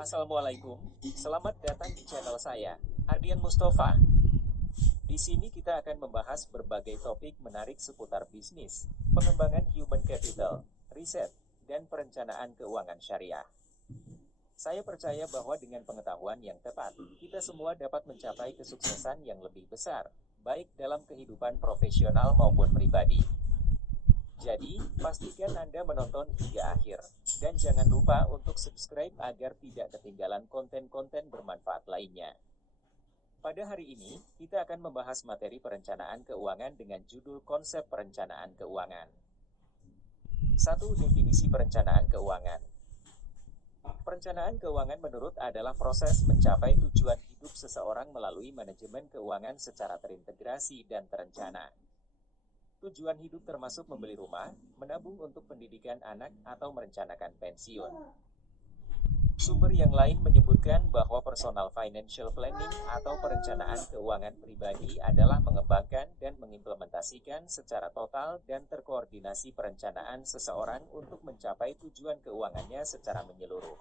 Assalamualaikum, selamat datang di channel saya, Ardian Mustafa. Di sini kita akan membahas berbagai topik menarik seputar bisnis, pengembangan human capital, riset, dan perencanaan keuangan syariah. Saya percaya bahwa dengan pengetahuan yang tepat, kita semua dapat mencapai kesuksesan yang lebih besar, baik dalam kehidupan profesional maupun pribadi. Jadi, pastikan Anda menonton hingga akhir. Dan jangan lupa untuk subscribe agar tidak ketinggalan konten-konten bermanfaat lainnya. Pada hari ini, kita akan membahas materi perencanaan keuangan dengan judul konsep perencanaan keuangan. 1. Definisi perencanaan keuangan. Perencanaan keuangan menurut adalah proses mencapai tujuan hidup seseorang melalui manajemen keuangan secara terintegrasi dan terencana. Tujuan hidup termasuk membeli rumah, menabung untuk pendidikan anak, atau merencanakan pensiun. Sumber yang lain menyebutkan bahwa personal financial planning atau perencanaan keuangan pribadi adalah mengembangkan dan mengimplementasikan secara total dan terkoordinasi perencanaan seseorang untuk mencapai tujuan keuangannya secara menyeluruh.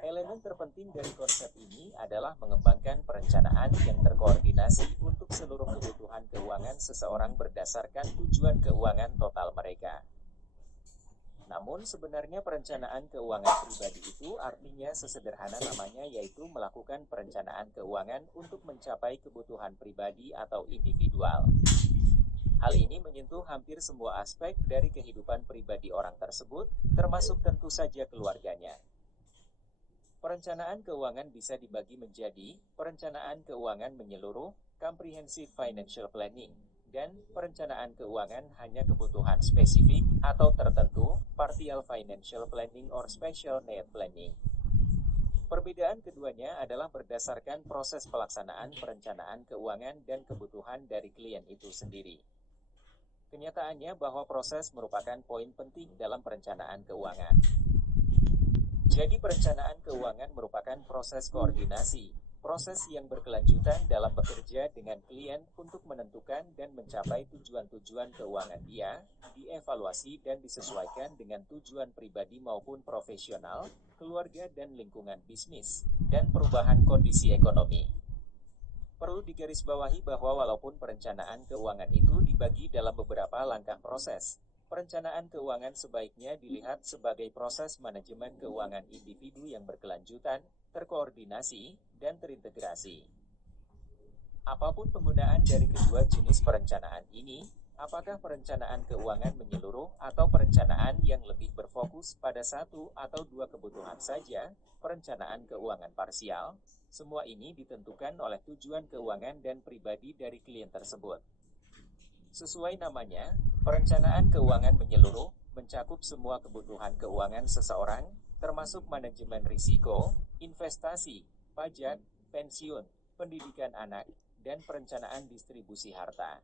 Elemen terpenting dari konsep ini adalah mengembangkan perencanaan yang terkoordinasi untuk seluruh kebutuhan keuangan seseorang berdasarkan tujuan keuangan total mereka. Namun sebenarnya perencanaan keuangan pribadi itu artinya sesederhana namanya, yaitu melakukan perencanaan keuangan untuk mencapai kebutuhan pribadi atau individual. Hal ini menyentuh hampir semua aspek dari kehidupan pribadi orang tersebut, termasuk tentu saja keluarganya. Perencanaan keuangan bisa dibagi menjadi perencanaan keuangan menyeluruh, comprehensive financial planning, dan perencanaan keuangan hanya kebutuhan spesifik atau tertentu, partial financial planning or special need planning. Perbedaan keduanya adalah berdasarkan proses pelaksanaan perencanaan keuangan dan kebutuhan dari klien itu sendiri. Kenyataannya bahwa proses merupakan poin penting dalam perencanaan keuangan. Jadi perencanaan keuangan merupakan proses koordinasi, proses yang berkelanjutan dalam bekerja dengan klien untuk menentukan dan mencapai tujuan-tujuan keuangan dia, dievaluasi dan disesuaikan dengan tujuan pribadi maupun profesional, keluarga dan lingkungan bisnis, dan perubahan kondisi ekonomi. Perlu digarisbawahi bahwa walaupun perencanaan keuangan itu dibagi dalam beberapa langkah proses, perencanaan keuangan sebaiknya dilihat sebagai proses manajemen keuangan individu yang berkelanjutan, terkoordinasi, dan terintegrasi. Apapun penggunaan dari kedua jenis perencanaan ini, apakah perencanaan keuangan menyeluruh atau perencanaan yang lebih berfokus pada satu atau dua kebutuhan saja, perencanaan keuangan parsial, semua ini ditentukan oleh tujuan keuangan dan pribadi dari klien tersebut. Sesuai namanya, perencanaan keuangan menyeluruh mencakup semua kebutuhan keuangan seseorang, termasuk manajemen risiko, investasi, pajak, pensiun, pendidikan anak, dan perencanaan distribusi harta.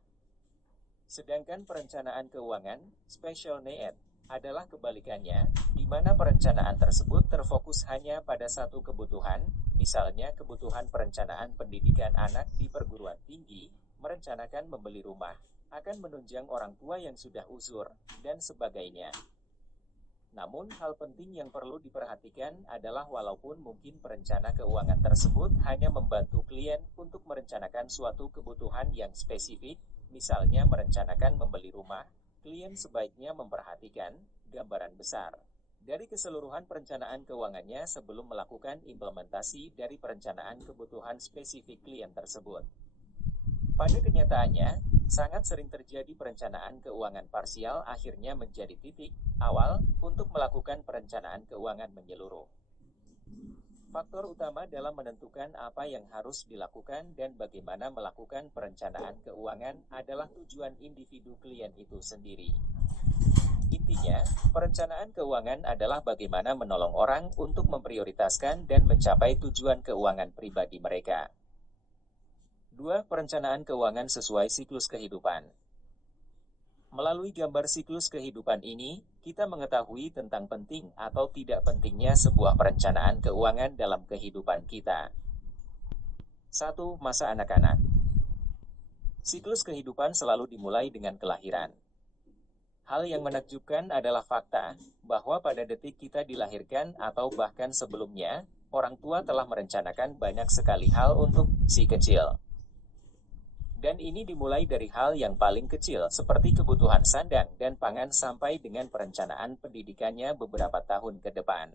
Sedangkan perencanaan keuangan, special need, adalah kebalikannya, di mana perencanaan tersebut terfokus hanya pada satu kebutuhan, misalnya kebutuhan perencanaan pendidikan anak di perguruan tinggi, merencanakan membeli rumah, akan menunjang orang tua yang sudah uzur, dan sebagainya. Namun, hal penting yang perlu diperhatikan adalah walaupun mungkin perencana keuangan tersebut hanya membantu klien untuk merencanakan suatu kebutuhan yang spesifik, misalnya merencanakan membeli rumah, klien sebaiknya memperhatikan gambaran besar dari keseluruhan perencanaan keuangannya sebelum melakukan implementasi dari perencanaan kebutuhan spesifik klien tersebut. Pada kenyataannya, sangat sering terjadi perencanaan keuangan parsial akhirnya menjadi titik awal untuk melakukan perencanaan keuangan menyeluruh. Faktor utama dalam menentukan apa yang harus dilakukan dan bagaimana melakukan perencanaan keuangan adalah tujuan individu klien itu sendiri. Intinya, perencanaan keuangan adalah bagaimana menolong orang untuk memprioritaskan dan mencapai tujuan keuangan pribadi mereka. 2. Perencanaan keuangan sesuai siklus kehidupan. Melalui gambar siklus kehidupan ini, kita mengetahui tentang penting atau tidak pentingnya sebuah perencanaan keuangan dalam kehidupan kita. 1. Masa anak-anak. Siklus kehidupan selalu dimulai dengan kelahiran. Hal yang menakjubkan adalah fakta bahwa pada detik kita dilahirkan atau bahkan sebelumnya, orang tua telah merencanakan banyak sekali hal untuk si kecil. Dan ini dimulai dari hal yang paling kecil seperti kebutuhan sandang dan pangan sampai dengan perencanaan pendidikannya beberapa tahun ke depan.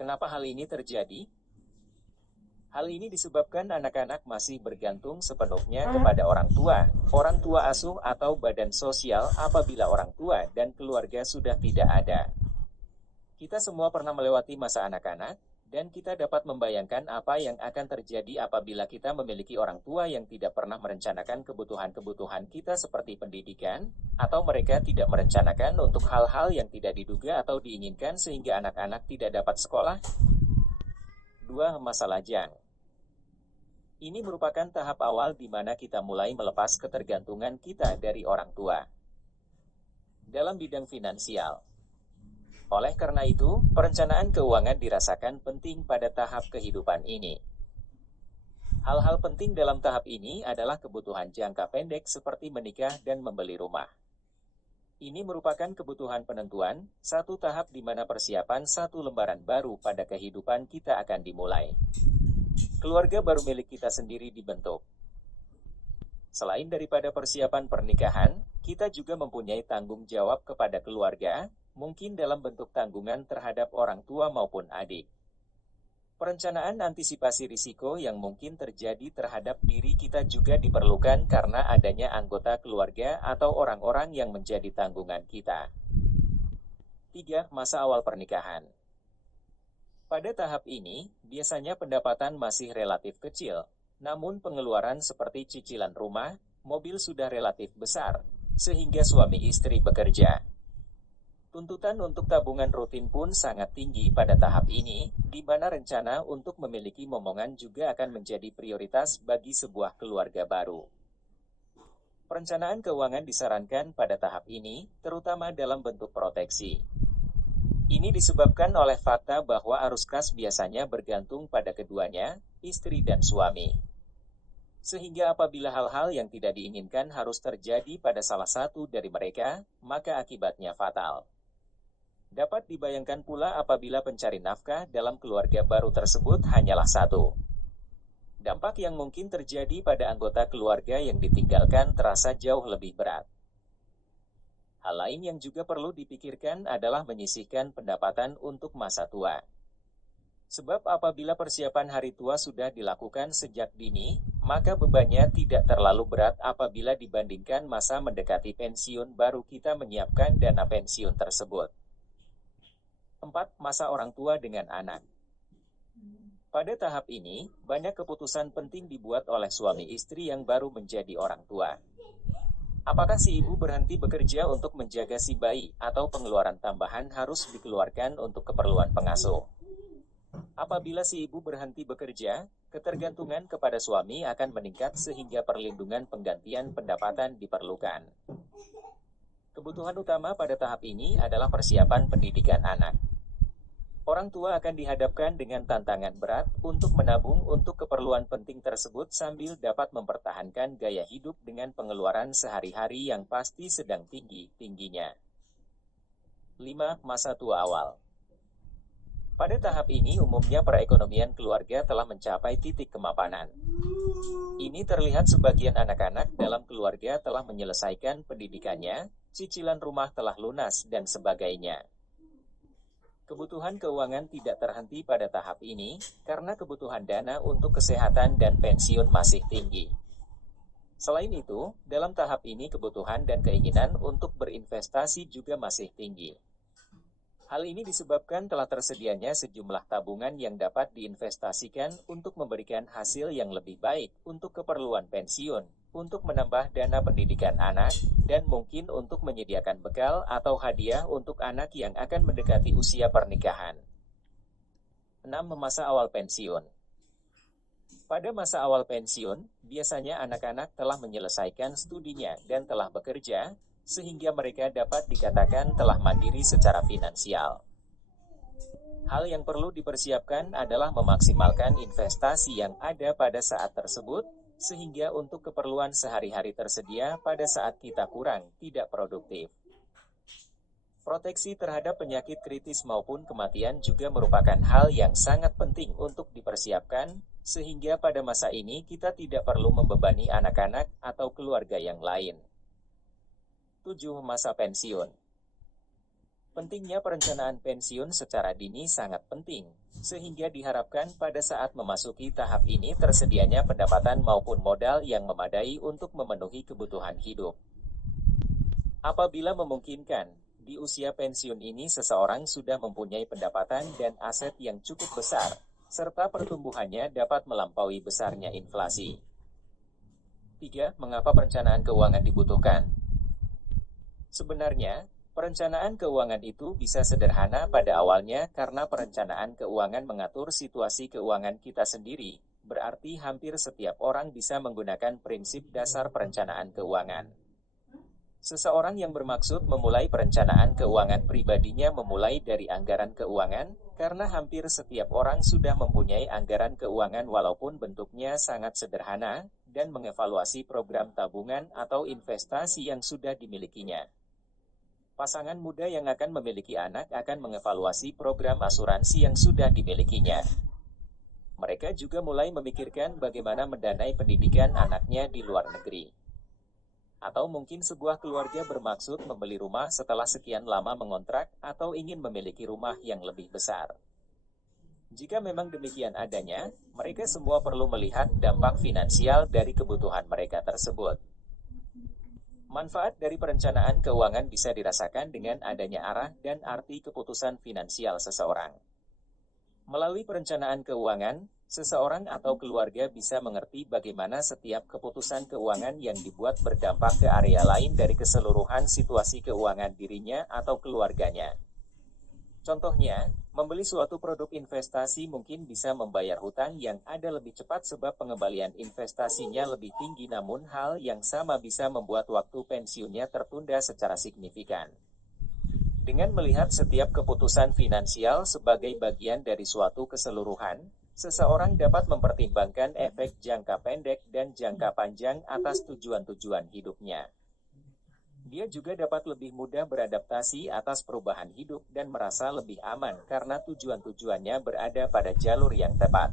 Kenapa hal ini terjadi? Hal ini disebabkan anak-anak masih bergantung sepenuhnya kepada orang tua asuh atau badan sosial apabila orang tua dan keluarga sudah tidak ada. Kita semua pernah melewati masa anak-anak, dan kita dapat membayangkan apa yang akan terjadi apabila kita memiliki orang tua yang tidak pernah merencanakan kebutuhan-kebutuhan kita seperti pendidikan, atau mereka tidak merencanakan untuk hal-hal yang tidak diduga atau diinginkan sehingga anak-anak tidak dapat sekolah. 2. Masa lajang. Ini merupakan tahap awal di mana kita mulai melepas ketergantungan kita dari orang tua dalam bidang finansial. Oleh karena itu, perencanaan keuangan dirasakan penting pada tahap kehidupan ini. Hal-hal penting dalam tahap ini adalah kebutuhan jangka pendek seperti menikah dan membeli rumah. Ini merupakan kebutuhan penentuan, satu tahap di mana persiapan satu lembaran baru pada kehidupan kita akan dimulai. Keluarga baru milik kita sendiri dibentuk. Selain daripada persiapan pernikahan, kita juga mempunyai tanggung jawab kepada keluarga, mungkin dalam bentuk tanggungan terhadap orang tua maupun adik. Perencanaan antisipasi risiko yang mungkin terjadi terhadap diri kita juga diperlukan karena adanya anggota keluarga atau orang-orang yang menjadi tanggungan kita. 3. Masa awal pernikahan. Pada tahap ini, biasanya pendapatan masih relatif kecil, namun pengeluaran seperti cicilan rumah, mobil sudah relatif besar, sehingga suami istri bekerja. Tuntutan untuk tabungan rutin pun sangat tinggi pada tahap ini, di mana rencana untuk memiliki momongan juga akan menjadi prioritas bagi sebuah keluarga baru. Perencanaan keuangan disarankan pada tahap ini, terutama dalam bentuk proteksi. Ini disebabkan oleh fakta bahwa arus kas biasanya bergantung pada keduanya, istri dan suami. Sehingga apabila hal-hal yang tidak diinginkan harus terjadi pada salah satu dari mereka, maka akibatnya fatal. Dapat dibayangkan pula apabila pencari nafkah dalam keluarga baru tersebut hanyalah satu. Dampak yang mungkin terjadi pada anggota keluarga yang ditinggalkan terasa jauh lebih berat. Hal lain yang juga perlu dipikirkan adalah menyisihkan pendapatan untuk masa tua. Sebab apabila persiapan hari tua sudah dilakukan sejak dini, maka bebannya tidak terlalu berat apabila dibandingkan masa mendekati pensiun baru kita menyiapkan dana pensiun tersebut. 4. Masa orang tua dengan anak. Pada tahap ini, banyak keputusan penting dibuat oleh suami istri yang baru menjadi orang tua. Apakah si ibu berhenti bekerja untuk menjaga si bayi, atau pengeluaran tambahan harus dikeluarkan untuk keperluan pengasuh? Apabila si ibu berhenti bekerja, ketergantungan kepada suami akan meningkat sehingga perlindungan penggantian pendapatan diperlukan. Kebutuhan utama pada tahap ini adalah persiapan pendidikan anak. Orang tua akan dihadapkan dengan tantangan berat untuk menabung untuk keperluan penting tersebut sambil dapat mempertahankan gaya hidup dengan pengeluaran sehari-hari yang pasti sedang tinggi-tingginya. 5. Masa tua awal. Pada tahap ini umumnya perekonomian keluarga telah mencapai titik kemapanan. Ini terlihat sebagian anak-anak dalam keluarga telah menyelesaikan pendidikannya, cicilan rumah telah lunas dan sebagainya. Kebutuhan keuangan tidak terhenti pada tahap ini, karena kebutuhan dana untuk kesehatan dan pensiun masih tinggi. Selain itu, dalam tahap ini kebutuhan dan keinginan untuk berinvestasi juga masih tinggi. Hal ini disebabkan telah tersedianya sejumlah tabungan yang dapat diinvestasikan untuk memberikan hasil yang lebih baik untuk keperluan pensiun, untuk menambah dana pendidikan anak, dan mungkin untuk menyediakan bekal atau hadiah untuk anak yang akan mendekati usia pernikahan. 6. Masa awal pensiun. Pada masa awal pensiun, biasanya anak-anak telah menyelesaikan studinya dan telah bekerja, sehingga mereka dapat dikatakan telah mandiri secara finansial. Hal yang perlu dipersiapkan adalah memaksimalkan investasi yang ada pada saat tersebut, sehingga untuk keperluan sehari-hari tersedia pada saat kita kurang tidak produktif. Proteksi terhadap penyakit kritis maupun kematian juga merupakan hal yang sangat penting untuk dipersiapkan, sehingga pada masa ini kita tidak perlu membebani anak-anak atau keluarga yang lain. 7. Masa pensiun. Pentingnya perencanaan pensiun secara dini sangat penting, sehingga diharapkan pada saat memasuki tahap ini tersedianya pendapatan maupun modal yang memadai untuk memenuhi kebutuhan hidup. Apabila memungkinkan, di usia pensiun ini seseorang sudah mempunyai pendapatan dan aset yang cukup besar, serta pertumbuhannya dapat melampaui besarnya inflasi. 3. Mengapa perencanaan keuangan dibutuhkan? Sebenarnya, perencanaan keuangan itu bisa sederhana pada awalnya karena perencanaan keuangan mengatur situasi keuangan kita sendiri, berarti hampir setiap orang bisa menggunakan prinsip dasar perencanaan keuangan. Seseorang yang bermaksud memulai perencanaan keuangan pribadinya memulai dari anggaran keuangan, karena hampir setiap orang sudah mempunyai anggaran keuangan walaupun bentuknya sangat sederhana, dan mengevaluasi program tabungan atau investasi yang sudah dimilikinya. Pasangan muda yang akan memiliki anak akan mengevaluasi program asuransi yang sudah dimilikinya. Mereka juga mulai memikirkan bagaimana mendanai pendidikan anaknya di luar negeri. Atau mungkin sebuah keluarga bermaksud membeli rumah setelah sekian lama mengontrak atau ingin memiliki rumah yang lebih besar. Jika memang demikian adanya, mereka semua perlu melihat dampak finansial dari kebutuhan mereka tersebut. Manfaat dari perencanaan keuangan bisa dirasakan dengan adanya arah dan arti keputusan finansial seseorang. Melalui perencanaan keuangan, seseorang atau keluarga bisa mengerti bagaimana setiap keputusan keuangan yang dibuat berdampak ke area lain dari keseluruhan situasi keuangan dirinya atau keluarganya. Contohnya, membeli suatu produk investasi mungkin bisa membayar hutang yang ada lebih cepat sebab pengembalian investasinya lebih tinggi, namun hal yang sama bisa membuat waktu pensiunnya tertunda secara signifikan. Dengan melihat setiap keputusan finansial sebagai bagian dari suatu keseluruhan, seseorang dapat mempertimbangkan efek jangka pendek dan jangka panjang atas tujuan-tujuan hidupnya. Dia juga dapat lebih mudah beradaptasi atas perubahan hidup dan merasa lebih aman karena tujuan-tujuannya berada pada jalur yang tepat.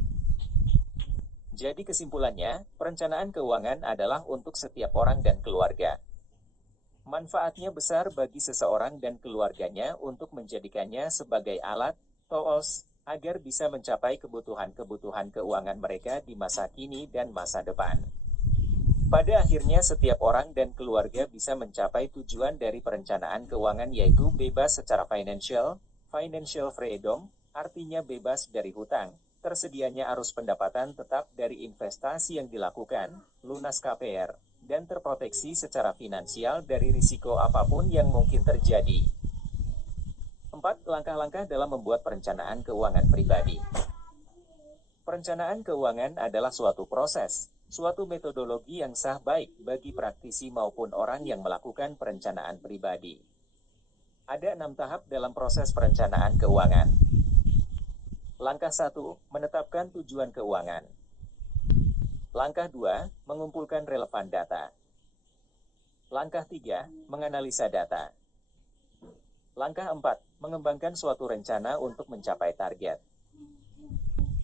Jadi kesimpulannya, perencanaan keuangan adalah untuk setiap orang dan keluarga. Manfaatnya besar bagi seseorang dan keluarganya untuk menjadikannya sebagai alat, tools, agar bisa mencapai kebutuhan-kebutuhan keuangan mereka di masa kini dan masa depan. Pada akhirnya setiap orang dan keluarga bisa mencapai tujuan dari perencanaan keuangan, yaitu bebas secara financial freedom, artinya bebas dari hutang, tersedianya arus pendapatan tetap dari investasi yang dilakukan, lunas KPR, dan terproteksi secara finansial dari risiko apapun yang mungkin terjadi. 4. Langkah-langkah dalam membuat perencanaan keuangan pribadi. Perencanaan keuangan adalah suatu proses, suatu metodologi yang sah baik bagi praktisi maupun orang yang melakukan perencanaan pribadi. Ada 6 tahap dalam proses perencanaan keuangan. Langkah 1. Menetapkan tujuan keuangan. Langkah 2. Mengumpulkan relevan data. Langkah 3. Menganalisa data. Langkah 4. Mengembangkan suatu rencana untuk mencapai target.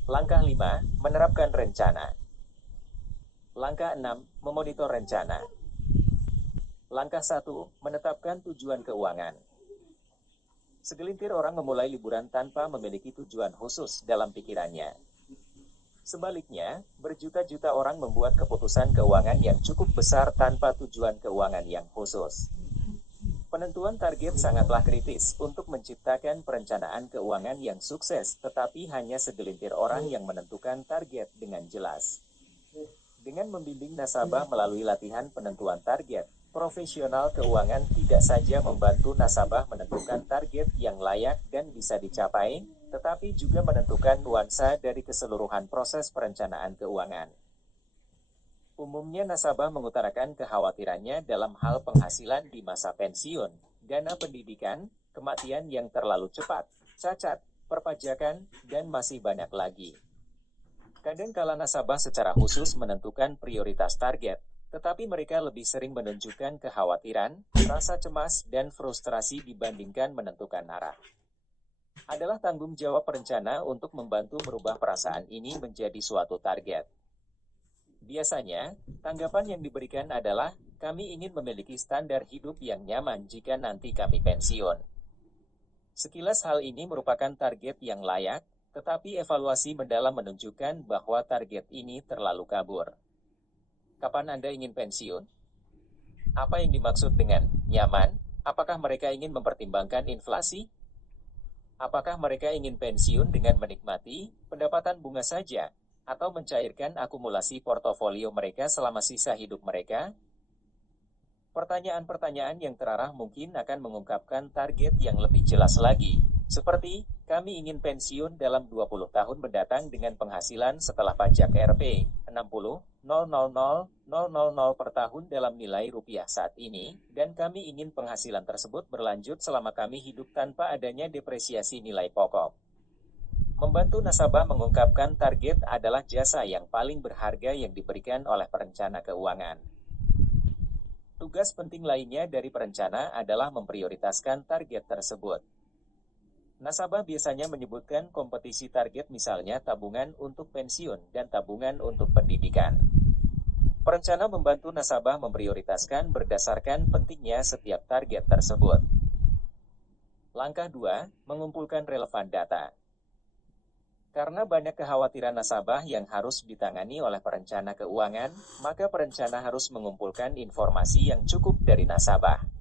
Langkah 5. Menerapkan rencana. Langkah 6. Memonitor rencana. Langkah 1. Menetapkan tujuan keuangan. Segelintir orang memulai liburan tanpa memiliki tujuan khusus dalam pikirannya. Sebaliknya, berjuta-juta orang membuat keputusan keuangan yang cukup besar tanpa tujuan keuangan yang khusus. Penentuan target sangatlah kritis untuk menciptakan perencanaan keuangan yang sukses, tetapi hanya segelintir orang yang menentukan target dengan jelas. Dengan membimbing nasabah melalui latihan penentuan target, profesional keuangan tidak saja membantu nasabah menentukan target yang layak dan bisa dicapai, tetapi juga menentukan nuansa dari keseluruhan proses perencanaan keuangan. Umumnya nasabah mengutarakan kekhawatirannya dalam hal penghasilan di masa pensiun, dana pendidikan, kematian yang terlalu cepat, cacat, perpajakan, dan masih banyak lagi. Kadang kala nasabah secara khusus menentukan prioritas target, Tetapi mereka lebih sering menunjukkan kekhawatiran, rasa cemas, dan frustrasi dibandingkan menentukan arah. Adalah tanggung jawab perencana untuk membantu merubah perasaan ini menjadi suatu target. Biasanya, tanggapan yang diberikan adalah, kami ingin memiliki standar hidup yang nyaman jika nanti kami pensiun. Sekilas hal ini merupakan target yang layak, tetapi evaluasi mendalam menunjukkan bahwa target ini terlalu kabur. Kapan Anda ingin pensiun? Apa yang dimaksud dengan nyaman? Apakah mereka ingin mempertimbangkan inflasi? Apakah mereka ingin pensiun dengan menikmati pendapatan bunga saja, atau mencairkan akumulasi portofolio mereka selama sisa hidup mereka? Pertanyaan-pertanyaan yang terarah mungkin akan mengungkapkan target yang lebih jelas lagi, seperti, kami ingin pensiun dalam 20 tahun mendatang dengan penghasilan setelah pajak Rp 60.000.000 per tahun dalam nilai rupiah saat ini, dan kami ingin penghasilan tersebut berlanjut selama kami hidup tanpa adanya depresiasi nilai pokok. Membantu nasabah mengungkapkan target adalah jasa yang paling berharga yang diberikan oleh perencana keuangan. Tugas penting lainnya dari perencana adalah memprioritaskan target tersebut. Nasabah biasanya menyebutkan kompetisi target, misalnya tabungan untuk pensiun dan tabungan untuk pendidikan. Perencana membantu nasabah memprioritaskan berdasarkan pentingnya setiap target tersebut. Langkah 2, mengumpulkan relevan data. Karena banyak kekhawatiran nasabah yang harus ditangani oleh perencana keuangan, maka perencana harus mengumpulkan informasi yang cukup dari nasabah.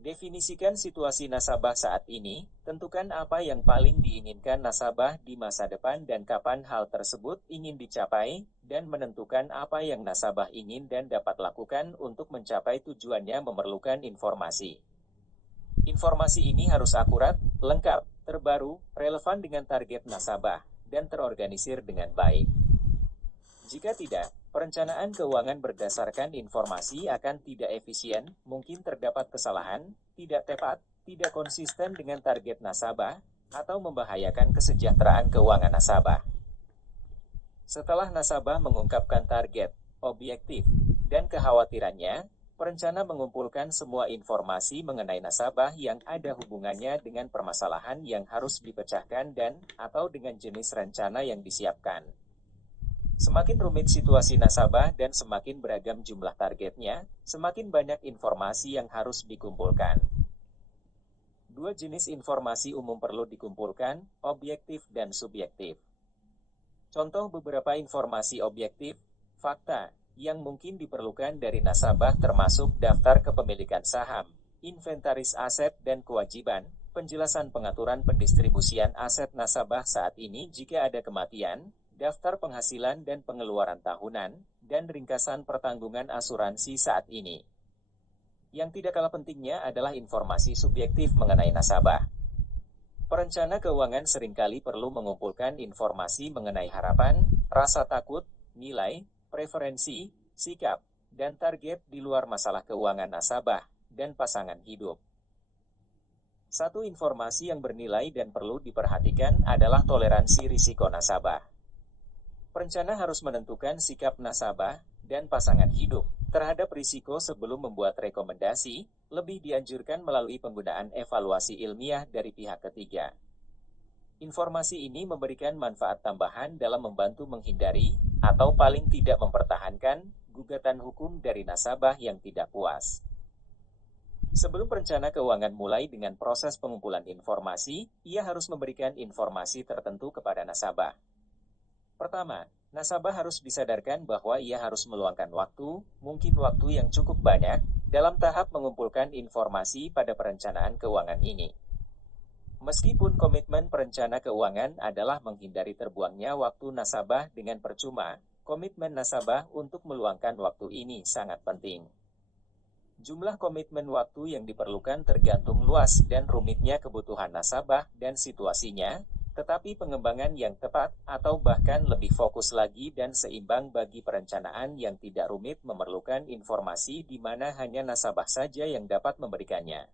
Definisikan situasi nasabah saat ini, tentukan apa yang paling diinginkan nasabah di masa depan dan kapan hal tersebut ingin dicapai, dan menentukan apa yang nasabah ingin dan dapat lakukan untuk mencapai tujuannya memerlukan informasi. Informasi ini harus akurat, lengkap, terbaru, relevan dengan target nasabah, dan terorganisir dengan baik. Jika tidak, perencanaan keuangan berdasarkan informasi akan tidak efisien, mungkin terdapat kesalahan, tidak tepat, tidak konsisten dengan target nasabah, atau membahayakan kesejahteraan keuangan nasabah. Setelah nasabah mengungkapkan target, objektif, dan kekhawatirannya, perencana mengumpulkan semua informasi mengenai nasabah yang ada hubungannya dengan permasalahan yang harus dipecahkan dan/atau dengan jenis rencana yang disiapkan. Semakin rumit situasi nasabah dan semakin beragam jumlah targetnya, semakin banyak informasi yang harus dikumpulkan. Dua jenis informasi umum perlu dikumpulkan, objektif dan subjektif. Contoh beberapa informasi objektif, fakta, yang mungkin diperlukan dari nasabah termasuk daftar kepemilikan saham, inventaris aset dan kewajiban, penjelasan pengaturan pendistribusian aset nasabah saat ini jika ada kematian, daftar penghasilan dan pengeluaran tahunan, dan ringkasan pertanggungan asuransi saat ini. Yang tidak kalah pentingnya adalah informasi subjektif mengenai nasabah. Perencana keuangan seringkali perlu mengumpulkan informasi mengenai harapan, rasa takut, nilai, preferensi, sikap, dan target di luar masalah keuangan nasabah, dan pasangan hidup. Satu informasi yang bernilai dan perlu diperhatikan adalah toleransi risiko nasabah. Perencana harus menentukan sikap nasabah dan pasangan hidup terhadap risiko sebelum membuat rekomendasi. Lebih dianjurkan melalui penggunaan evaluasi ilmiah dari pihak ketiga. Informasi ini memberikan manfaat tambahan dalam membantu menghindari, atau paling tidak mempertahankan, gugatan hukum dari nasabah yang tidak puas. Sebelum perencana keuangan mulai dengan proses pengumpulan informasi, ia harus memberikan informasi tertentu kepada nasabah. Pertama, nasabah harus disadarkan bahwa ia harus meluangkan waktu, mungkin waktu yang cukup banyak, dalam tahap mengumpulkan informasi pada perencanaan keuangan ini. Meskipun komitmen perencana keuangan adalah menghindari terbuangnya waktu nasabah dengan percuma, komitmen nasabah untuk meluangkan waktu ini sangat penting. Jumlah komitmen waktu yang diperlukan tergantung luas dan rumitnya kebutuhan nasabah dan situasinya, tetapi pengembangan yang tepat atau bahkan lebih fokus lagi dan seimbang bagi perencanaan yang tidak rumit memerlukan informasi di mana hanya nasabah saja yang dapat memberikannya.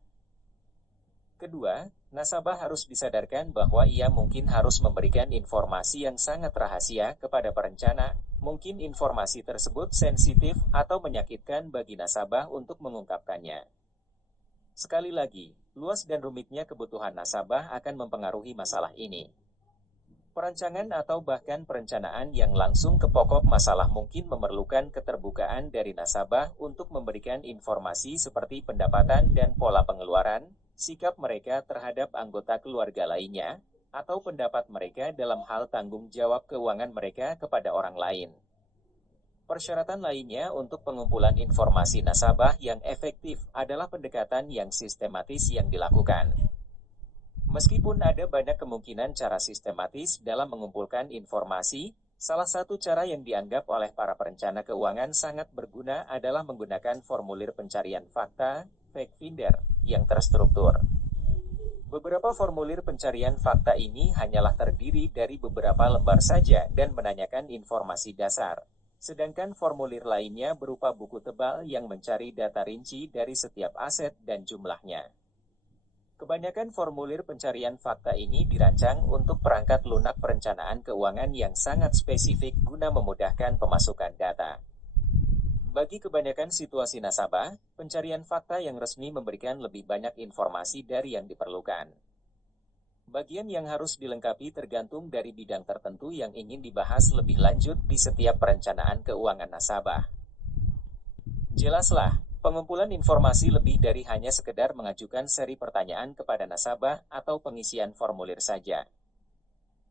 Kedua, Nasabah harus disadarkan bahwa ia mungkin harus memberikan informasi yang sangat rahasia kepada perencana. Mungkin informasi tersebut sensitif atau menyakitkan bagi nasabah untuk mengungkapkannya. Sekali lagi, luas dan rumitnya kebutuhan nasabah akan mempengaruhi masalah ini. Perancangan atau bahkan perencanaan yang langsung ke pokok masalah mungkin memerlukan keterbukaan dari nasabah untuk memberikan informasi seperti pendapatan dan pola pengeluaran, sikap mereka terhadap anggota keluarga lainnya, atau pendapat mereka dalam hal tanggung jawab keuangan mereka kepada orang lain. Persyaratan lainnya untuk pengumpulan informasi nasabah yang efektif adalah pendekatan yang sistematis yang dilakukan. Meskipun ada banyak kemungkinan cara sistematis dalam mengumpulkan informasi, salah satu cara yang dianggap oleh para perencana keuangan sangat berguna adalah menggunakan formulir pencarian fakta, fact finder, yang terstruktur. Beberapa formulir pencarian fakta ini hanyalah terdiri dari beberapa lembar saja dan menanyakan informasi dasar. Sedangkan formulir lainnya berupa buku tebal yang mencari data rinci dari setiap aset dan jumlahnya. Kebanyakan formulir pencarian fakta ini dirancang untuk perangkat lunak perencanaan keuangan yang sangat spesifik guna memudahkan pemasukan data. Bagi kebanyakan situasi nasabah, pencarian fakta yang resmi memberikan lebih banyak informasi dari yang diperlukan. Bagian yang harus dilengkapi tergantung dari bidang tertentu yang ingin dibahas lebih lanjut di setiap perencanaan keuangan nasabah. Jelaslah, pengumpulan informasi lebih dari hanya sekedar mengajukan seri pertanyaan kepada nasabah atau pengisian formulir saja.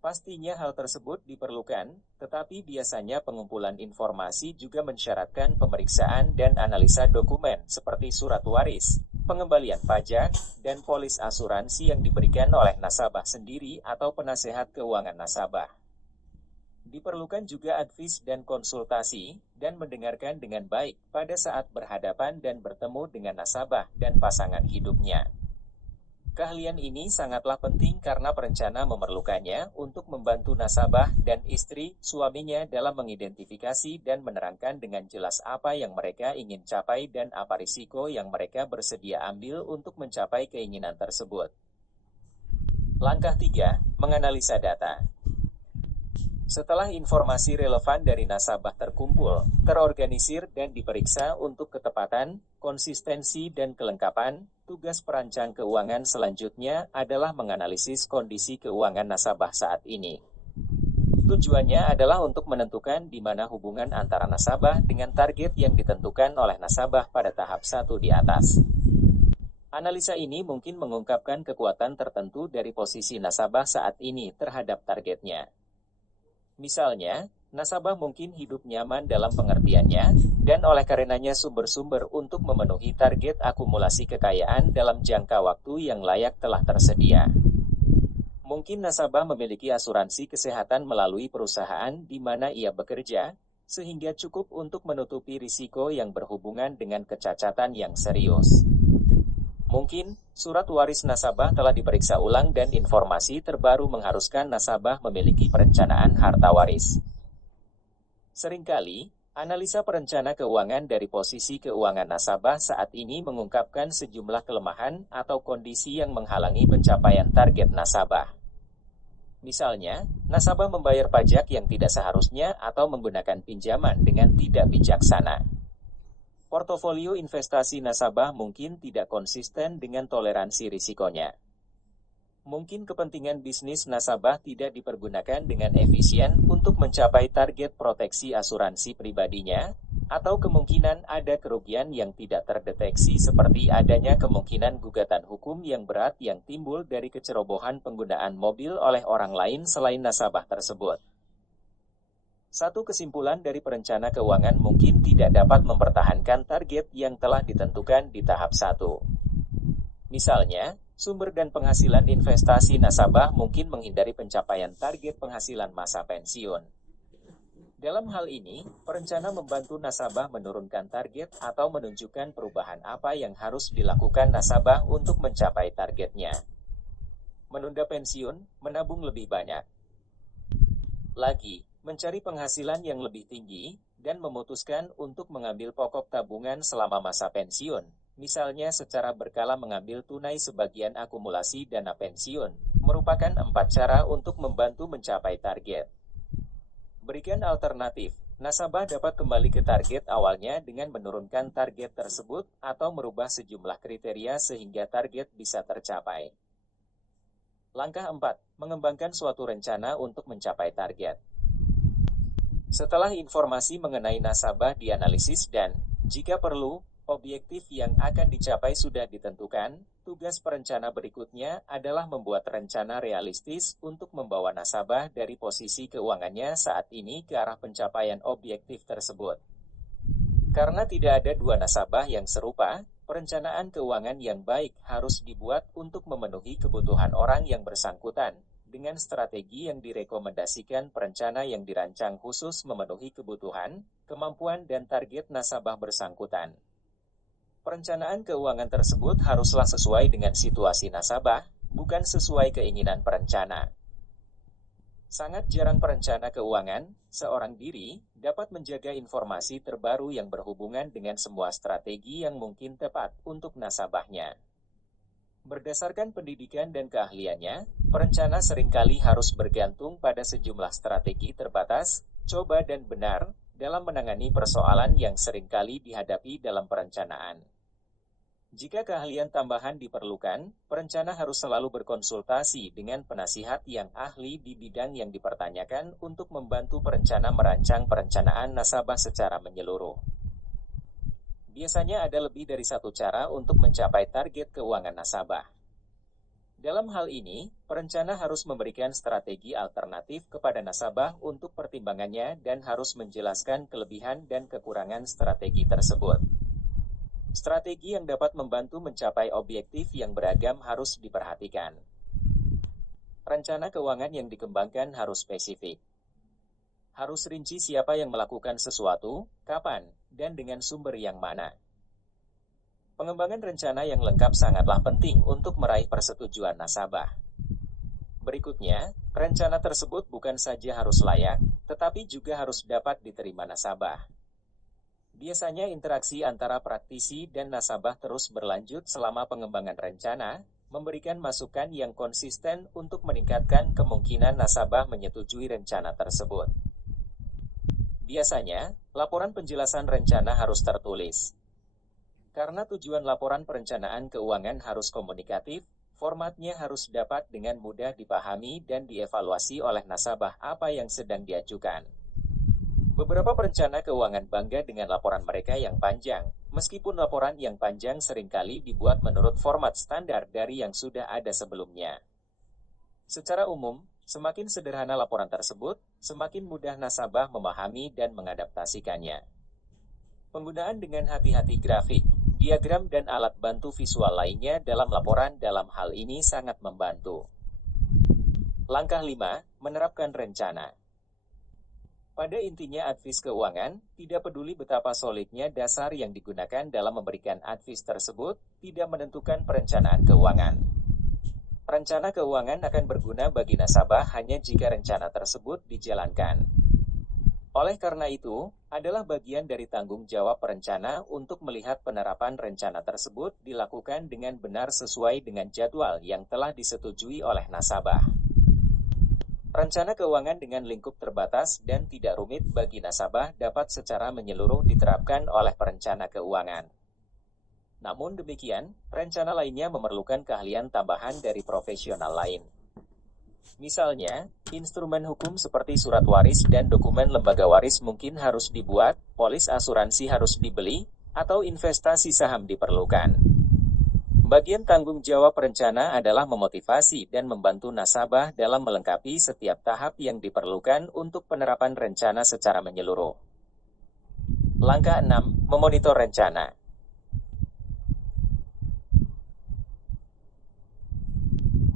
Pastinya hal tersebut diperlukan, tetapi biasanya pengumpulan informasi juga mensyaratkan pemeriksaan dan analisa dokumen seperti surat waris, pengembalian pajak, dan polis asuransi yang diberikan oleh nasabah sendiri atau penasehat keuangan nasabah. Diperlukan juga advis dan konsultasi, dan mendengarkan dengan baik pada saat berhadapan dan bertemu dengan nasabah dan pasangan hidupnya. Keahlian ini sangatlah penting karena perencana memerlukannya untuk membantu nasabah dan istri, suaminya dalam mengidentifikasi dan menerangkan dengan jelas apa yang mereka ingin capai dan apa risiko yang mereka bersedia ambil untuk mencapai keinginan tersebut. Langkah 3. Menganalisa data. Setelah informasi relevan dari nasabah terkumpul, terorganisir dan diperiksa untuk ketepatan, konsistensi dan kelengkapan, tugas perancang keuangan selanjutnya adalah menganalisis kondisi keuangan nasabah saat ini. Tujuannya adalah untuk menentukan di mana hubungan antara nasabah dengan target yang ditentukan oleh nasabah pada tahap 1 di atas. Analisa ini mungkin mengungkapkan kekuatan tertentu dari posisi nasabah saat ini terhadap targetnya. Misalnya, nasabah mungkin hidup nyaman dalam pengertiannya, dan oleh karenanya sumber-sumber untuk memenuhi target akumulasi kekayaan dalam jangka waktu yang layak telah tersedia. Mungkin nasabah memiliki asuransi kesehatan melalui perusahaan di mana ia bekerja, sehingga cukup untuk menutupi risiko yang berhubungan dengan kecacatan yang serius. Mungkin, surat waris nasabah telah diperiksa ulang dan informasi terbaru mengharuskan nasabah memiliki perencanaan harta waris. Seringkali, analisa perencana keuangan dari posisi keuangan nasabah saat ini mengungkapkan sejumlah kelemahan atau kondisi yang menghalangi pencapaian target nasabah. Misalnya, nasabah membayar pajak yang tidak seharusnya atau menggunakan pinjaman dengan tidak bijaksana. Portofolio investasi nasabah mungkin tidak konsisten dengan toleransi risikonya. Mungkin kepentingan bisnis nasabah tidak dipergunakan dengan efisien untuk mencapai target proteksi asuransi pribadinya, atau kemungkinan ada kerugian yang tidak terdeteksi seperti adanya kemungkinan gugatan hukum yang berat yang timbul dari kecerobohan penggunaan mobil oleh orang lain selain nasabah tersebut. Satu kesimpulan dari perencana keuangan mungkin tidak dapat mempertahankan target yang telah ditentukan di tahap 1. Misalnya, sumber dan penghasilan investasi nasabah mungkin menghindari pencapaian target penghasilan masa pensiun. Dalam hal ini, perencana membantu nasabah menurunkan target atau menunjukkan perubahan apa yang harus dilakukan nasabah untuk mencapai targetnya. Menunda pensiun, menabung lebih banyak. Lagi, mencari penghasilan yang lebih tinggi, dan memutuskan untuk mengambil pokok tabungan selama masa pensiun, Misalnya secara berkala mengambil tunai sebagian akumulasi dana pensiun, merupakan 4 cara untuk membantu mencapai target. Berikan alternatif. Nasabah dapat kembali ke target awalnya dengan menurunkan target tersebut atau merubah sejumlah kriteria sehingga target bisa tercapai. Langkah 4. Mengembangkan suatu rencana untuk mencapai target. Setelah informasi mengenai nasabah dianalisis dan, jika perlu, objektif yang akan dicapai sudah ditentukan, tugas perencana berikutnya adalah membuat rencana realistis untuk membawa nasabah dari posisi keuangannya saat ini ke arah pencapaian objektif tersebut. Karena tidak ada dua nasabah yang serupa, perencanaan keuangan yang baik harus dibuat untuk memenuhi kebutuhan orang yang bersangkutan, dengan strategi yang direkomendasikan perencana yang dirancang khusus memenuhi kebutuhan, kemampuan dan target nasabah bersangkutan. Perencanaan keuangan tersebut haruslah sesuai dengan situasi nasabah, bukan sesuai keinginan perencana. Sangat jarang perencana keuangan, seorang diri, dapat menjaga informasi terbaru yang berhubungan dengan semua strategi yang mungkin tepat untuk nasabahnya. Berdasarkan pendidikan dan keahliannya, perencana seringkali harus bergantung pada sejumlah strategi terbatas, coba dan benar, dalam menangani persoalan yang seringkali dihadapi dalam perencanaan. Jika keahlian tambahan diperlukan, perencana harus selalu berkonsultasi dengan penasihat yang ahli di bidang yang dipertanyakan untuk membantu perencana merancang perencanaan nasabah secara menyeluruh. Biasanya ada lebih dari satu cara untuk mencapai target keuangan nasabah. Dalam hal ini, perencana harus memberikan strategi alternatif kepada nasabah untuk pertimbangannya dan harus menjelaskan kelebihan dan kekurangan strategi tersebut. Strategi yang dapat membantu mencapai objektif yang beragam harus diperhatikan. Rencana keuangan yang dikembangkan harus spesifik. Harus rinci siapa yang melakukan sesuatu, kapan, dan dengan sumber yang mana. Pengembangan rencana yang lengkap sangatlah penting untuk meraih persetujuan nasabah. Berikutnya, rencana tersebut bukan saja harus layak, tetapi juga harus dapat diterima nasabah. Biasanya interaksi antara praktisi dan nasabah terus berlanjut selama pengembangan rencana, memberikan masukan yang konsisten untuk meningkatkan kemungkinan nasabah menyetujui rencana tersebut. Biasanya, laporan penjelasan rencana harus tertulis. Karena tujuan laporan perencanaan keuangan harus komunikatif, formatnya harus dapat dengan mudah dipahami dan dievaluasi oleh nasabah apa yang sedang diajukan. Beberapa perencana keuangan bangga dengan laporan mereka yang panjang, meskipun laporan yang panjang seringkali dibuat menurut format standar dari yang sudah ada sebelumnya. Secara umum, semakin sederhana laporan tersebut, semakin mudah nasabah memahami dan mengadaptasikannya. Penggunaan dengan hati-hati grafik, diagram dan alat bantu visual lainnya dalam laporan dalam hal ini sangat membantu. Langkah 5, menerapkan rencana. Pada intinya advis keuangan, tidak peduli betapa solidnya dasar yang digunakan dalam memberikan advis tersebut, tidak menentukan perencanaan keuangan. Rencana keuangan akan berguna bagi nasabah hanya jika rencana tersebut dijalankan. Oleh karena itu, adalah bagian dari tanggung jawab perencana untuk melihat penerapan rencana tersebut dilakukan dengan benar sesuai dengan jadwal yang telah disetujui oleh nasabah. Rencana keuangan dengan lingkup terbatas dan tidak rumit bagi nasabah dapat secara menyeluruh diterapkan oleh perencana keuangan. Namun demikian, rencana lainnya memerlukan keahlian tambahan dari profesional lain. Misalnya, instrumen hukum seperti surat waris dan dokumen lembaga waris mungkin harus dibuat, polis asuransi harus dibeli, atau investasi saham diperlukan. Bagian tanggung jawab perencana adalah memotivasi dan membantu nasabah dalam melengkapi setiap tahap yang diperlukan untuk penerapan rencana secara menyeluruh. Langkah 6, memonitor rencana.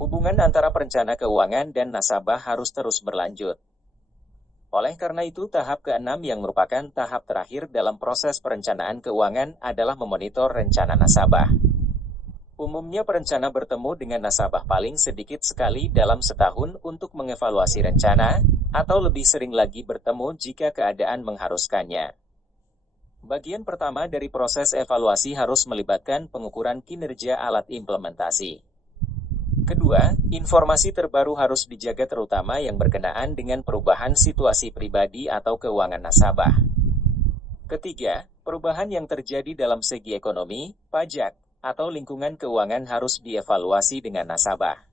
Hubungan antara perencana keuangan dan nasabah harus terus berlanjut. Oleh karena itu, tahap ke-6 yang merupakan tahap terakhir dalam proses perencanaan keuangan adalah memonitor rencana nasabah. Umumnya perencana bertemu dengan nasabah paling sedikit sekali dalam setahun untuk mengevaluasi rencana, atau lebih sering lagi bertemu jika keadaan mengharuskannya. Bagian pertama dari proses evaluasi harus melibatkan pengukuran kinerja alat implementasi. Kedua, informasi terbaru harus dijaga terutama yang berkenaan dengan perubahan situasi pribadi atau keuangan nasabah. Ketiga, perubahan yang terjadi dalam segi ekonomi, pajak, atau lingkungan keuangan harus dievaluasi dengan nasabah.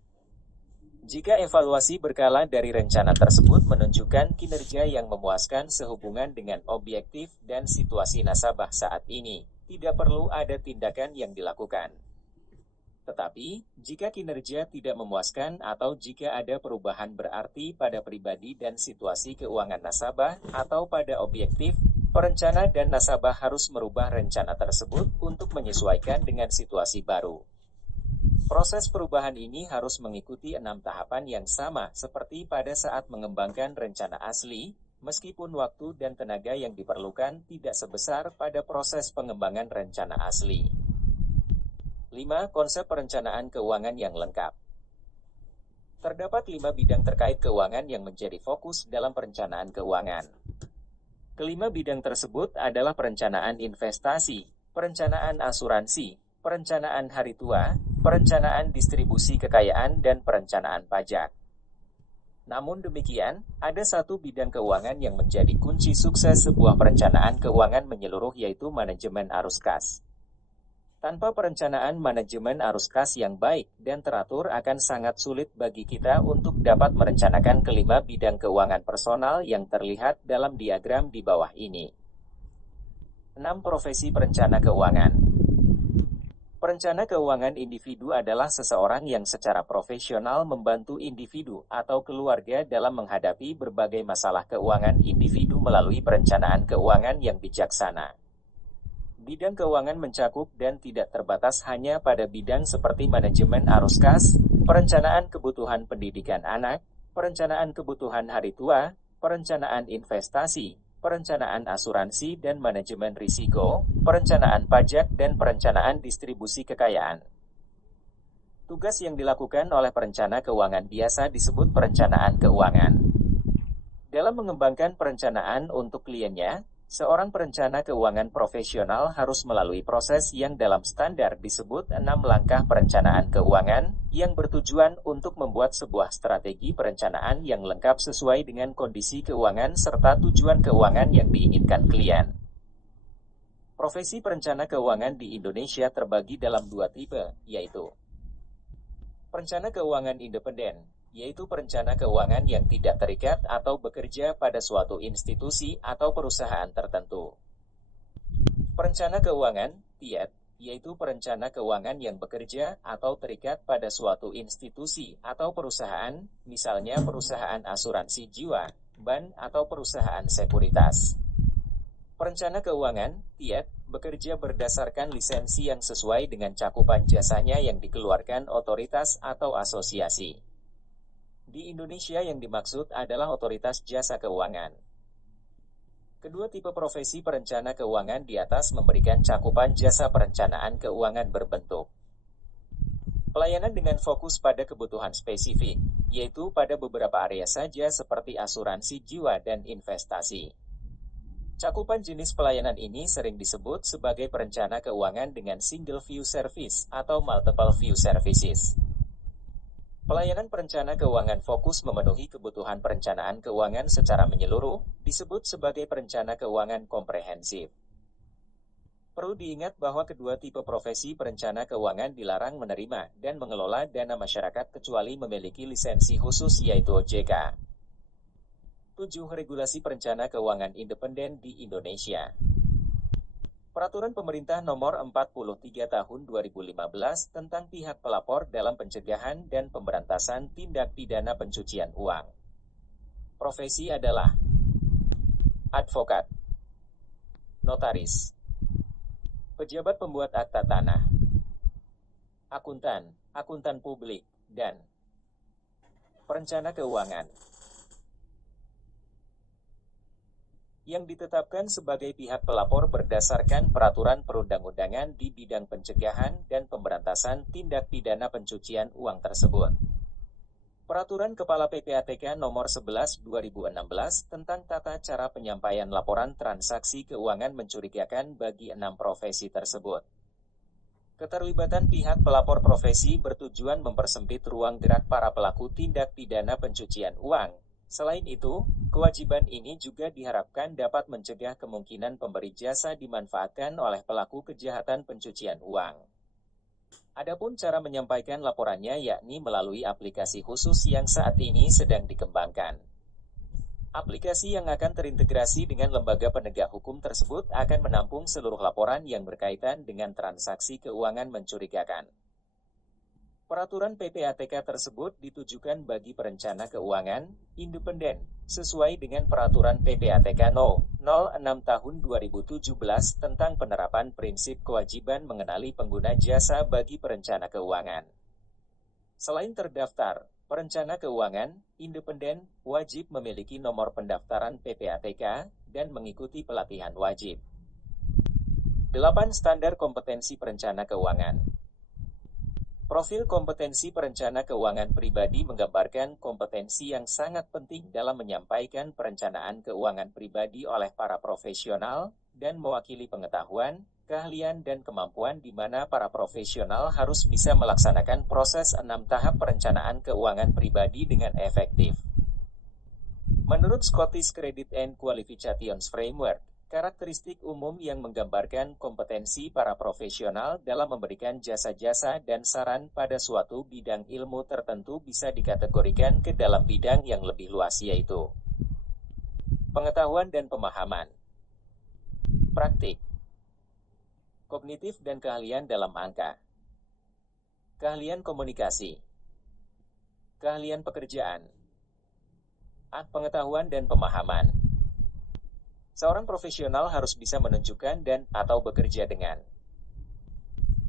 Jika evaluasi berkala dari rencana tersebut menunjukkan kinerja yang memuaskan sehubungan dengan objektif dan situasi nasabah saat ini, tidak perlu ada tindakan yang dilakukan. Tetapi, jika kinerja tidak memuaskan atau jika ada perubahan berarti pada pribadi dan situasi keuangan nasabah atau pada objektif, perencana dan nasabah harus merubah rencana tersebut untuk menyesuaikan dengan situasi baru. Proses perubahan ini harus mengikuti 6 tahapan yang sama seperti pada saat mengembangkan rencana asli, meskipun waktu dan tenaga yang diperlukan tidak sebesar pada proses pengembangan rencana asli. 5. Konsep perencanaan keuangan yang lengkap. Terdapat 5 bidang terkait keuangan yang menjadi fokus dalam perencanaan keuangan. Kelima bidang tersebut adalah perencanaan investasi, perencanaan asuransi, perencanaan hari tua, perencanaan distribusi kekayaan, dan perencanaan pajak. Namun demikian, ada satu bidang keuangan yang menjadi kunci sukses sebuah perencanaan keuangan menyeluruh yaitu manajemen arus kas. Tanpa perencanaan manajemen arus kas yang baik dan teratur akan sangat sulit bagi kita untuk dapat merencanakan kelima bidang keuangan personal yang terlihat dalam diagram di bawah ini. 6. Profesi perencana keuangan. Perencana keuangan individu adalah seseorang yang secara profesional membantu individu atau keluarga dalam menghadapi berbagai masalah keuangan individu melalui perencanaan keuangan yang bijaksana. Bidang keuangan mencakup dan tidak terbatas hanya pada bidang seperti manajemen arus kas, perencanaan kebutuhan pendidikan anak, perencanaan kebutuhan hari tua, perencanaan investasi, perencanaan asuransi dan manajemen risiko, perencanaan pajak dan perencanaan distribusi kekayaan. Tugas yang dilakukan oleh perencana keuangan biasa disebut perencanaan keuangan. Dalam mengembangkan perencanaan untuk kliennya, seorang perencana keuangan profesional harus melalui proses yang dalam standar disebut 6 langkah perencanaan keuangan, yang bertujuan untuk membuat sebuah strategi perencanaan yang lengkap sesuai dengan kondisi keuangan serta tujuan keuangan yang diinginkan klien. Profesi perencana keuangan di Indonesia terbagi dalam 2 tipe, yaitu perencana keuangan independen, yaitu perencana keuangan yang tidak terikat atau bekerja pada suatu institusi atau perusahaan tertentu. Perencana keuangan, PIET, yaitu perencana keuangan yang bekerja atau terikat pada suatu institusi atau perusahaan, misalnya perusahaan asuransi jiwa, bank, atau perusahaan sekuritas. Perencana keuangan, PIET, bekerja berdasarkan lisensi yang sesuai dengan cakupan jasanya yang dikeluarkan otoritas atau asosiasi. Di Indonesia yang dimaksud adalah otoritas jasa keuangan. Kedua tipe profesi perencana keuangan di atas memberikan cakupan jasa perencanaan keuangan berbentuk pelayanan dengan fokus pada kebutuhan spesifik, yaitu pada beberapa area saja seperti asuransi jiwa dan investasi. Cakupan jenis pelayanan ini sering disebut sebagai perencana keuangan dengan single view service atau multiple view services. Pelayanan perencana keuangan fokus memenuhi kebutuhan perencanaan keuangan secara menyeluruh, disebut sebagai perencana keuangan komprehensif. Perlu diingat bahwa kedua tipe profesi perencana keuangan dilarang menerima dan mengelola dana masyarakat kecuali memiliki lisensi khusus yaitu OJK. 7. Regulasi perencana keuangan independen di Indonesia. Peraturan Pemerintah Nomor 43 Tahun 2015 tentang pihak pelapor dalam pencegahan dan pemberantasan tindak pidana pencucian uang. Profesi adalah advokat, notaris, pejabat pembuat akta tanah, akuntan, akuntan publik, dan perencana keuangan yang ditetapkan sebagai pihak pelapor berdasarkan peraturan perundang-undangan di bidang pencegahan dan pemberantasan tindak pidana pencucian uang tersebut. Peraturan Kepala PPATK Nomor 11/2016 tentang tata cara penyampaian laporan transaksi keuangan mencurigakan bagi 6 profesi tersebut. Keterlibatan pihak pelapor profesi bertujuan mempersempit ruang gerak para pelaku tindak pidana pencucian uang. Selain itu, kewajiban ini juga diharapkan dapat mencegah kemungkinan pemberi jasa dimanfaatkan oleh pelaku kejahatan pencucian uang. Adapun cara menyampaikan laporannya yakni melalui aplikasi khusus yang saat ini sedang dikembangkan. Aplikasi yang akan terintegrasi dengan lembaga penegak hukum tersebut akan menampung seluruh laporan yang berkaitan dengan transaksi keuangan mencurigakan. Peraturan PPATK tersebut ditujukan bagi perencana keuangan independen, sesuai dengan Peraturan PPATK No. 06 Tahun 2017 tentang penerapan prinsip kewajiban mengenali pengguna jasa bagi perencana keuangan. Selain terdaftar, perencana keuangan independen wajib memiliki nomor pendaftaran PPATK dan mengikuti pelatihan wajib. 8. Standar kompetensi perencana keuangan. Profil kompetensi perencana keuangan pribadi menggambarkan kompetensi yang sangat penting dalam menyampaikan perencanaan keuangan pribadi oleh para profesional dan mewakili pengetahuan, keahlian dan kemampuan di mana para profesional harus bisa melaksanakan proses 6 tahap perencanaan keuangan pribadi dengan efektif. Menurut Scottish Credit and Qualifications Framework, karakteristik umum yang menggambarkan kompetensi para profesional dalam memberikan jasa-jasa dan saran pada suatu bidang ilmu tertentu bisa dikategorikan ke dalam bidang yang lebih luas yaitu pengetahuan dan pemahaman, praktik, kognitif dan keahlian dalam angka, keahlian komunikasi, keahlian pekerjaan, pengetahuan dan pemahaman. Seorang profesional harus bisa menunjukkan dan/atau bekerja dengan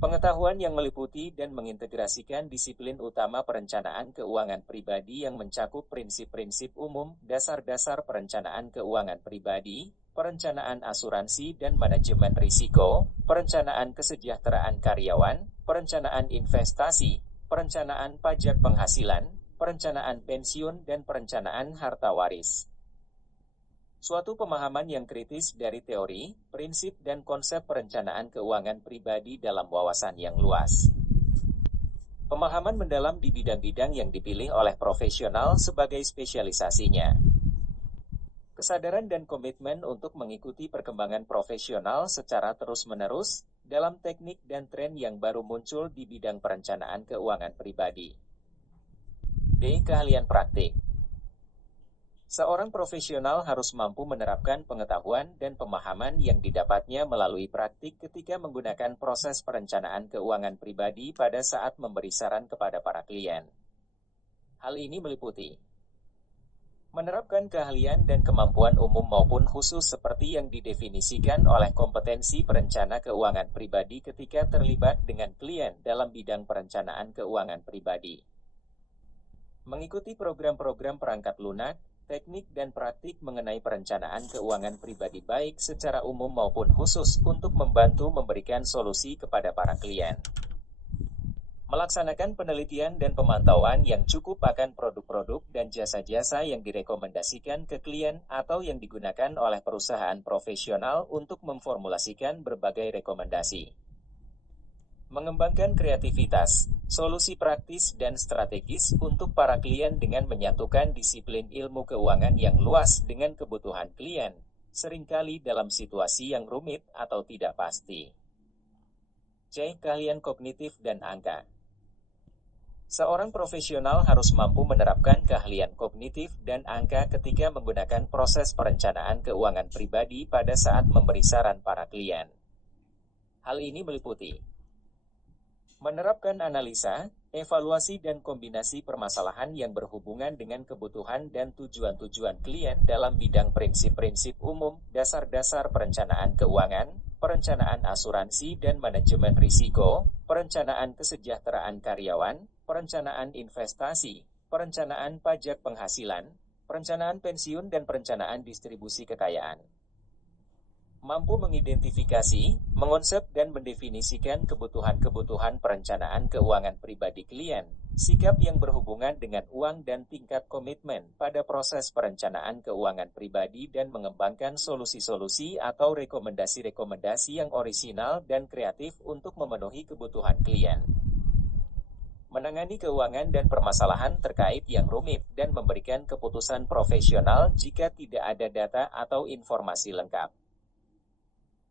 pengetahuan yang meliputi dan mengintegrasikan disiplin utama perencanaan keuangan pribadi yang mencakup prinsip-prinsip umum, dasar-dasar perencanaan keuangan pribadi, perencanaan asuransi dan manajemen risiko, perencanaan kesejahteraan karyawan, perencanaan investasi, perencanaan pajak penghasilan, perencanaan pensiun dan perencanaan harta waris. Suatu pemahaman yang kritis dari teori, prinsip dan konsep perencanaan keuangan pribadi dalam wawasan yang luas. Pemahaman mendalam di bidang-bidang yang dipilih oleh profesional sebagai spesialisasinya. Kesadaran dan komitmen untuk mengikuti perkembangan profesional secara terus-menerus dalam teknik dan tren yang baru muncul di bidang perencanaan keuangan pribadi. D. Keahlian praktik. Seorang profesional harus mampu menerapkan pengetahuan dan pemahaman yang didapatnya melalui praktik ketika menggunakan proses perencanaan keuangan pribadi pada saat memberi saran kepada para klien. Hal ini meliputi menerapkan keahlian dan kemampuan umum maupun khusus seperti yang didefinisikan oleh kompetensi perencana keuangan pribadi ketika terlibat dengan klien dalam bidang perencanaan keuangan pribadi. Mengikuti program-program perangkat lunak, teknik dan praktik mengenai perencanaan keuangan pribadi baik secara umum maupun khusus untuk membantu memberikan solusi kepada para klien. Melaksanakan penelitian dan pemantauan yang cukup akan produk-produk dan jasa-jasa yang direkomendasikan ke klien atau yang digunakan oleh perusahaan profesional untuk memformulasikan berbagai rekomendasi. Mengembangkan kreativitas, solusi praktis dan strategis untuk para klien dengan menyatukan disiplin ilmu keuangan yang luas dengan kebutuhan klien, seringkali dalam situasi yang rumit atau tidak pasti. C. Keahlian kognitif dan angka. Seorang profesional harus mampu menerapkan keahlian kognitif dan angka ketika menggunakan proses perencanaan keuangan pribadi pada saat memberi saran para klien. Hal ini meliputi menerapkan analisa, evaluasi dan kombinasi permasalahan yang berhubungan dengan kebutuhan dan tujuan-tujuan klien dalam bidang prinsip-prinsip umum, dasar-dasar perencanaan keuangan, perencanaan asuransi dan manajemen risiko, perencanaan kesejahteraan karyawan, perencanaan investasi, perencanaan pajak penghasilan, perencanaan pensiun dan perencanaan distribusi kekayaan. Mampu mengidentifikasi, mengonsep dan mendefinisikan kebutuhan-kebutuhan perencanaan keuangan pribadi klien, sikap yang berhubungan dengan uang dan tingkat komitmen pada proses perencanaan keuangan pribadi dan mengembangkan solusi-solusi atau rekomendasi-rekomendasi yang orisinal dan kreatif untuk memenuhi kebutuhan klien. Menangani keuangan dan permasalahan terkait yang rumit dan memberikan keputusan profesional jika tidak ada data atau informasi lengkap.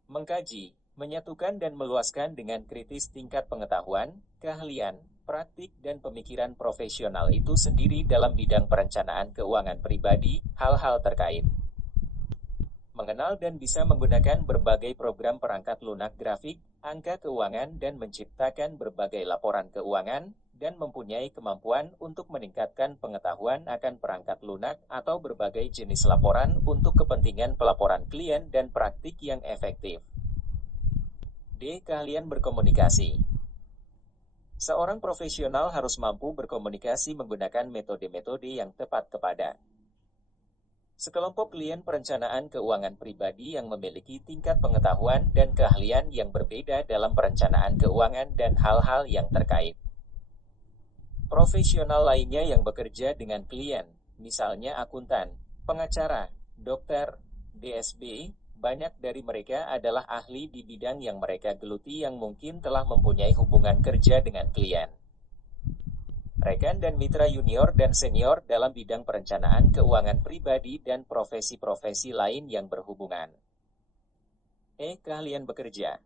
Mengkaji, menyatukan dan meluaskan dengan kritis tingkat pengetahuan, keahlian, praktik dan pemikiran profesional itu sendiri dalam bidang perencanaan keuangan pribadi, hal-hal terkait. Mengenal dan bisa menggunakan berbagai program perangkat lunak grafik, angka keuangan dan menciptakan berbagai laporan keuangan, dan mempunyai kemampuan untuk meningkatkan pengetahuan akan perangkat lunak atau berbagai jenis laporan untuk kepentingan pelaporan klien dan praktik yang efektif. D. Keahlian berkomunikasi. Seorang profesional harus mampu berkomunikasi menggunakan metode-metode yang tepat kepada sekelompok klien perencanaan keuangan pribadi yang memiliki tingkat pengetahuan dan keahlian yang berbeda dalam perencanaan keuangan dan hal-hal yang terkait. Profesional lainnya yang bekerja dengan klien, misalnya akuntan, pengacara, dokter, DSB, banyak dari mereka adalah ahli di bidang yang mereka geluti yang mungkin telah mempunyai hubungan kerja dengan klien. Rekan dan mitra junior dan senior dalam bidang perencanaan keuangan pribadi dan profesi-profesi lain yang berhubungan. Keahlian bekerja.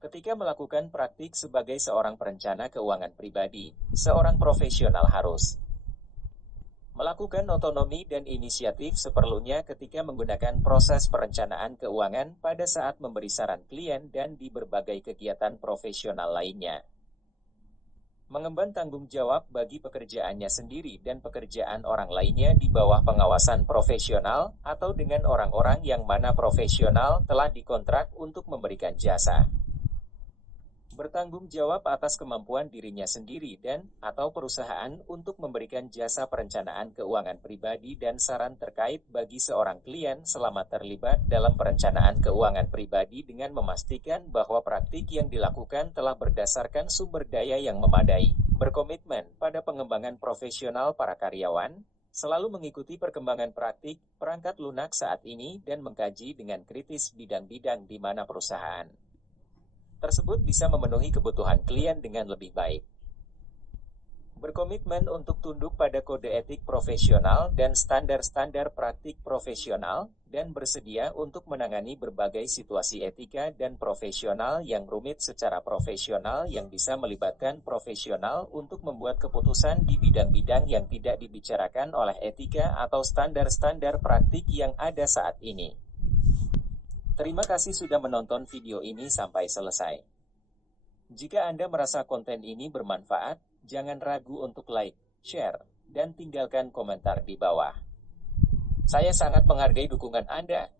Ketika melakukan praktik sebagai seorang perencana keuangan pribadi, seorang profesional harus melakukan otonomi dan inisiatif seperlunya ketika menggunakan proses perencanaan keuangan pada saat memberi saran klien dan di berbagai kegiatan profesional lainnya. Mengemban tanggung jawab bagi pekerjaannya sendiri dan pekerjaan orang lainnya di bawah pengawasan profesional atau dengan orang-orang yang mana profesional telah dikontrak untuk memberikan jasa. Bertanggung jawab atas kemampuan dirinya sendiri dan atau perusahaan untuk memberikan jasa perencanaan keuangan pribadi dan saran terkait bagi seorang klien selama terlibat dalam perencanaan keuangan pribadi dengan memastikan bahwa praktik yang dilakukan telah berdasarkan sumber daya yang memadai, berkomitmen pada pengembangan profesional para karyawan, selalu mengikuti perkembangan praktik perangkat lunak saat ini dan mengkaji dengan kritis bidang-bidang di mana perusahaan tersebut bisa memenuhi kebutuhan klien dengan lebih baik. Berkomitmen untuk tunduk pada kode etik profesional dan standar-standar praktik profesional, dan bersedia untuk menangani berbagai situasi etika dan profesional yang rumit secara profesional yang bisa melibatkan profesional untuk membuat keputusan di bidang-bidang yang tidak dibicarakan oleh etika atau standar-standar praktik yang ada saat ini. Terima kasih sudah menonton video ini sampai selesai. Jika Anda merasa konten ini bermanfaat, jangan ragu untuk like, share, dan tinggalkan komentar di bawah. Saya sangat menghargai dukungan Anda.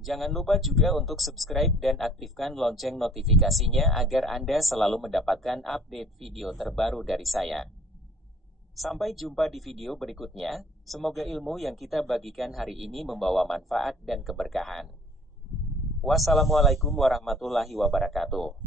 Jangan lupa juga untuk subscribe dan aktifkan lonceng notifikasinya agar Anda selalu mendapatkan update video terbaru dari saya. Sampai jumpa di video berikutnya, semoga ilmu yang kita bagikan hari ini membawa manfaat dan keberkahan. Wassalamualaikum warahmatullahi wabarakatuh.